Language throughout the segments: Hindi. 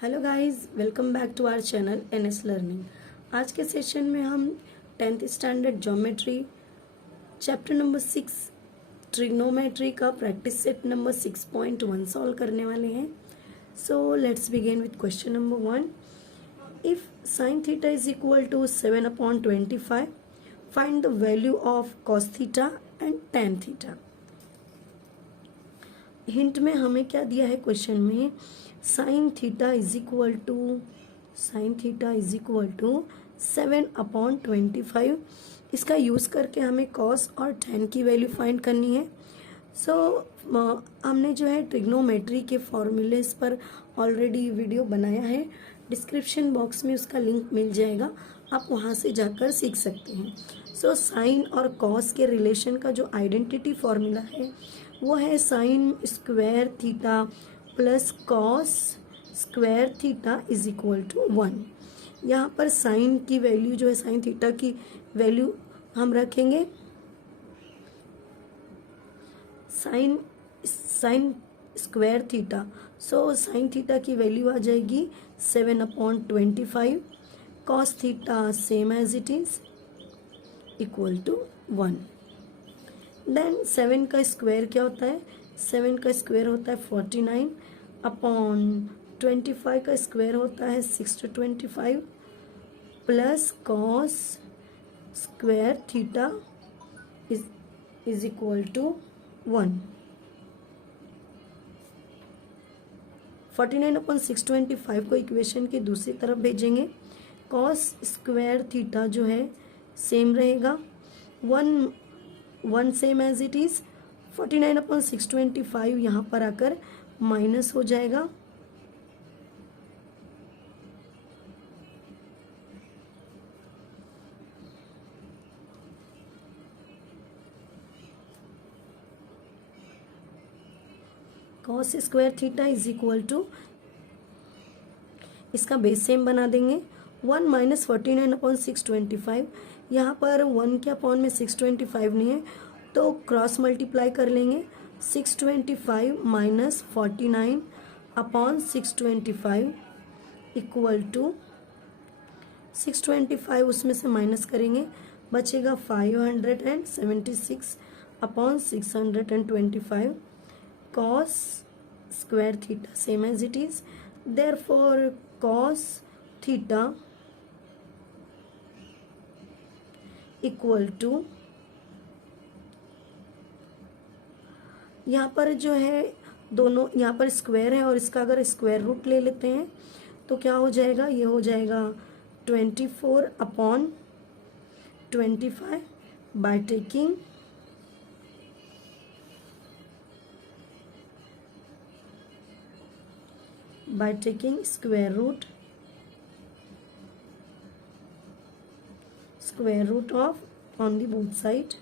Hello guys, welcome back to our channel NS learning. आज के सेशन में हम 10th standard geometry chapter number 6 trigonometry का प्रैक्टिस सेट नंबर 6.1 सॉल्व करने वाले हैं। So let's begin with question number 1। If sin theta is equal to 7/25, find the value of cos theta and tan theta. Hint में हमें क्या दिया है क्वेश्चन में, sine theta is equal to 7/25। इसका यूज करके हमें कॉस और tan की वैल्यू फाइंड करनी है। हमने जो है ट्रिग्नोमेट्री के फॉर्मूलेस पर ऑलरेडी वीडियो बनाया है, डिस्क्रिप्शन बॉक्स में उसका लिंक मिल जाएगा, आप वहां से जाकर सीख सकते हैं। साइन और कॉस के रिलेशन का जो आइडेंटिटी फॉर्मूला है वो है sine square theta plus cos square theta is equal to 1। यहाँ पर साइन की वैल्यू जो है, साइन थीटा की वैल्यू हम रखेंगे sine square theta. Sine theta की वैल्यू आ जाएगी 7/25, cos theta same as it is equal to 1। Then 7 का स्क्वायर क्या होता है, 7 का स्क्वायर होता है 49/25 का स्क्वायर होता है 625 plus cos square theta is equal to 1। 49/625 को इक्वेशन की दूसरी तरफ भेजेंगे। कॉस स्क्वायर थीटा जो है सेम रहेगा, 1 सेम एज इट इज। 49/625 यहाँ पर आकर माइनस हो जाएगा, cos square theta is equal to, इसका बेस सेम बना देंगे, 1 माइनस 49/625। यहाँ पर 1 के अपॉन में 625 नहीं है तो क्रॉस मल्टीप्लाई कर लेंगे, 625 माइनस 49/625 इक्वल टू 625 उसमें से माइनस करेंगे, बचेगा 576/625 cos square theta same as it is, therefore cos theta equal to, यहाँ पर जो है दोनों, यहाँ पर स्क्वायर है और इसका अगर स्क्वायर रूट ले लेते हैं तो क्या हो जाएगा, ये हो जाएगा 24/25 by taking square root of on the both side,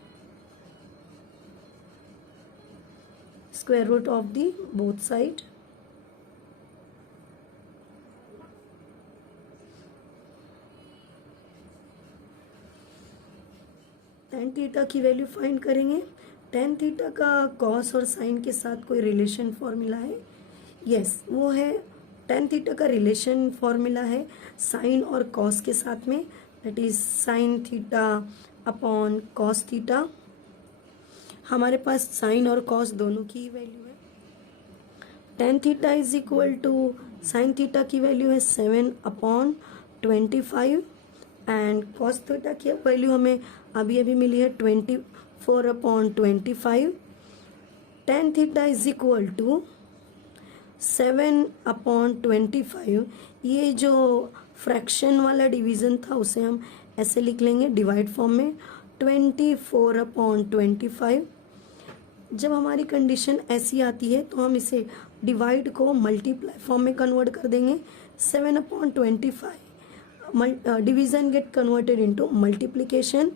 square root of the both side, tan theta की वैल्यू फाइंड करेंगे। tan थीटा का कॉस और साइन के साथ कोई रिलेशन फॉर्मूला है, यस वो है, tan थीटा का रिलेशन फॉर्मूला है साइन और कॉस के साथ में, that is sine theta upon cos theta. हमारे पास साइन और कॉस दोनों की वैल्यू है। tan theta is equal to, sine theta की वैल्यू है 7/25 एंड कॉस थीटा की वैल्यू हमें अभी अभी मिली है 24/25। tan theta is equal to 7/25। ये जो फ्रैक्शन वाला डिवीजन था उसे हम ऐसे लिख लेंगे डिवाइड फॉर्म में, 24/25। जब हमारी कंडीशन ऐसी आती है तो हम इसे डिवाइड को मल्टीप्लाई फॉर्म में कन्वर्ट कर देंगे। 7/25 division get converted into multiplication.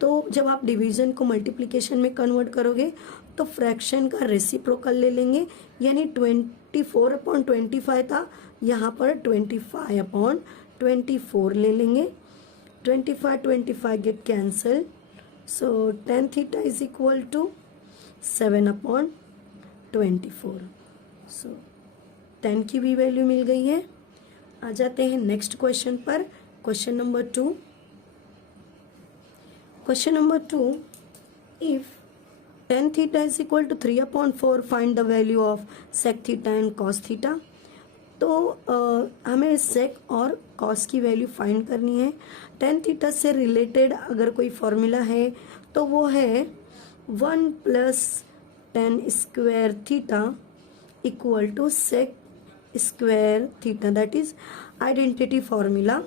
तो जब आप डिवीजन को मल्टीप्लिकेशन में कन्वर्ट करोगे तो फ्रैक्शन का रेसिप्रोकल ले लेंगे, यानी 24/25 था, यहाँ पर 25/24 ले लेंगे। 25 get cancel, so tan theta is equal to 7/24। tan की भी वैल्यू मिल गई है, आ जाते हैं नेक्स्ट क्वेश्चन पर। Question number 2। Question number 2, if tan theta is equal to 3/4 find the value of sec theta and cos theta। तो हमें sec और cos की वैल्यू फाइंड करनी है। tan theta से रिलेटेड अगर कोई फॉर्मूला है तो वो है 1 plus tan square theta equal to sec square theta, that is identity formula.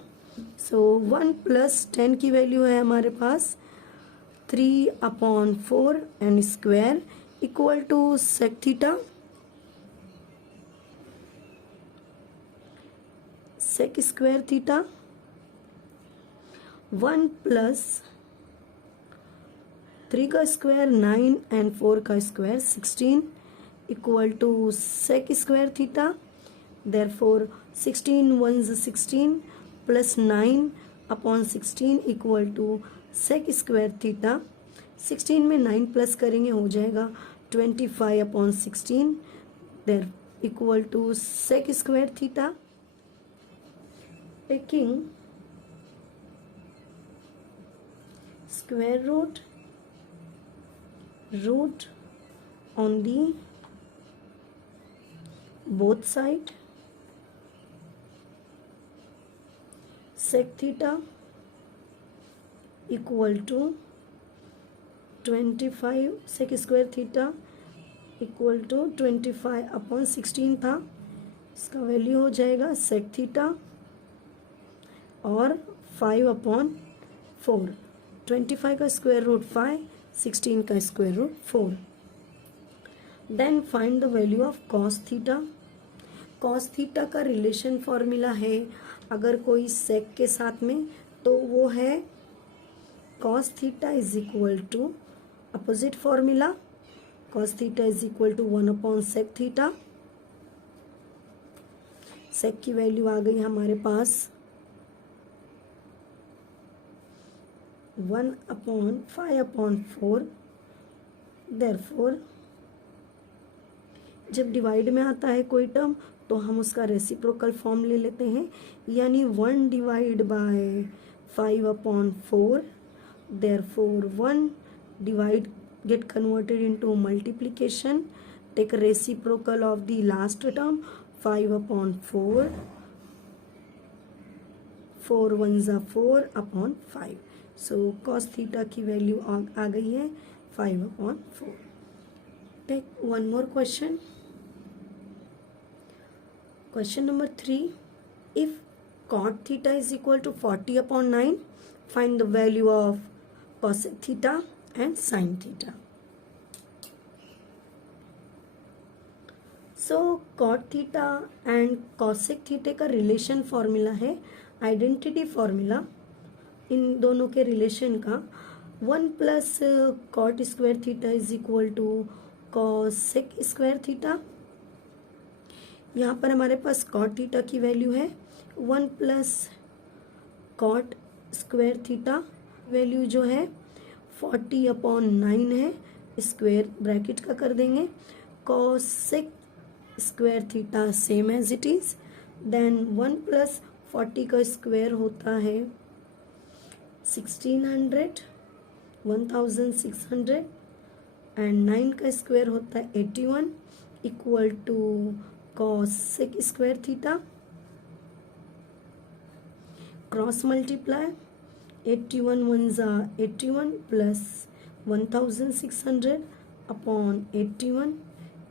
So 1 plus tan की वैल्यू है हमारे पास 3/4 and square equal to sec theta, sec square theta 1 plus 3 का स्क्वायर 9 एंड 4 का square 16 equal to sec square theta. Therefore 16 1 16 plus 9/16 equal to sec square theta. 16 में 9 प्लस करेंगे हो जाएगा 25/16 there equal to sec square theta. Taking square root on the both side, sec theta equal to 25, sec square theta equal to 25/16 था, इसका वैल्यू हो जाएगा sec थीटा और 5/4। 25 का स्क्वायर रूट 5, 16 का square root 4। Then find the value of cos theta. cos theta का रिलेशन फॉर्मूला है अगर कोई sec के साथ में तो वो है cos theta is equal to opposite formula, cos theta is equal to 1/sec theta. sec की वैल्यू आ गई हमारे पास 1/5/4। देयरफॉर जब डिवाइड में आता है कोई टर्म तो हम उसका रेसिप्रोकल फॉर्म ले लेते हैं, यानी 1 divide by 5/4। Therefore 1 divide get converted into multiplication, take reciprocal of the last term 5/4, 4 1s are 4/5। So cos theta की वैल्यू आ गई है 5/4। Take one more question. Question number 3, if cot theta is equal to 40/9 find the value of cosec theta and sin theta. So cot theta and cosec theta का रिलेशन फॉर्मूला है आइडेंटिटी फॉर्मूला इन दोनों के रिलेशन का। 1 plus cot square theta is equal to cosec square theta. यहाँ पर हमारे पास cot थीटा की वैल्यू है 1 plus cot square theta, value जो है 40/9 है, स्क्वायर ब्रैकेट का कर देंगे। cosec square theta same as it is. Then 1 plus 40 का स्क्वायर होता है 1600, 1600 एंड 9 का स्क्वायर होता है 81 equal to cosec square theta. Cross multiply 81 1s are 81 plus 1600 upon 81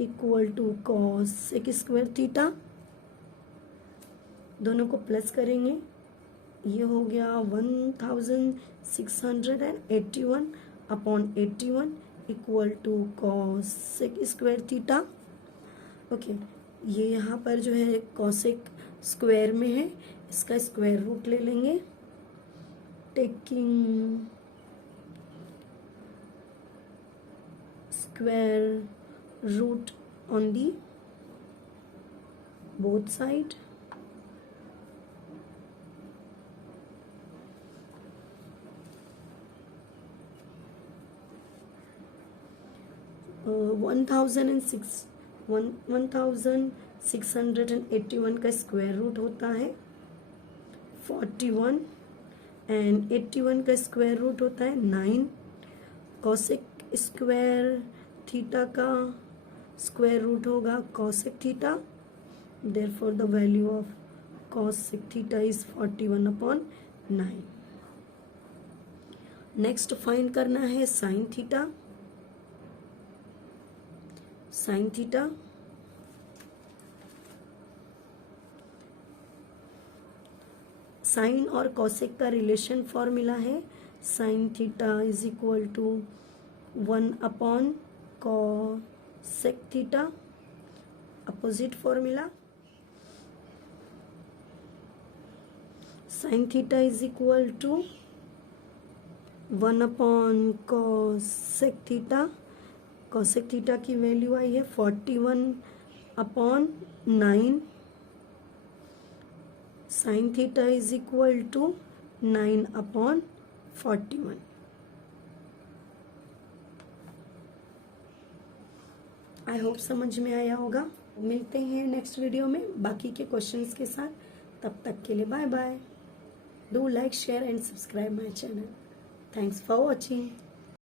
equal to cosec square theta. दोनों को प्लस करेंगे, ये हो गया 1681 upon 81 equal to cosec square theta. Okay, ये यहाँ पर जो है cosec स्क्वायर में है, इसका स्क्वायर रूट ले लेंगे। Taking square root on the both side. 1681 का स्क्वायर रूट होता है 41 एंड 81 का स्क्वायर रूट होता है 9। कॉसेक स्क्वायर थीटा का स्क्वायर रूट होगा cosec theta, therefore the value of cosec theta is 41/9। Next find करना है sine theta. Sine theta sine और कॉसेक का रिलेशन फॉर्मूला है sine theta is equal to 1/cosec theta. Opposite formula sine theta is equal to 1/cosec theta. Cosec theta की वैल्यू आई है 41/9। Sine theta is equal to 9/41। I hope समझ में आया होगा। मिलते हैं नेक्स्ट वीडियो में बाकी के क्वेश्चंस के साथ। तब तक के लिए bye bye. Do like share and subscribe my channel. Thanks for watching.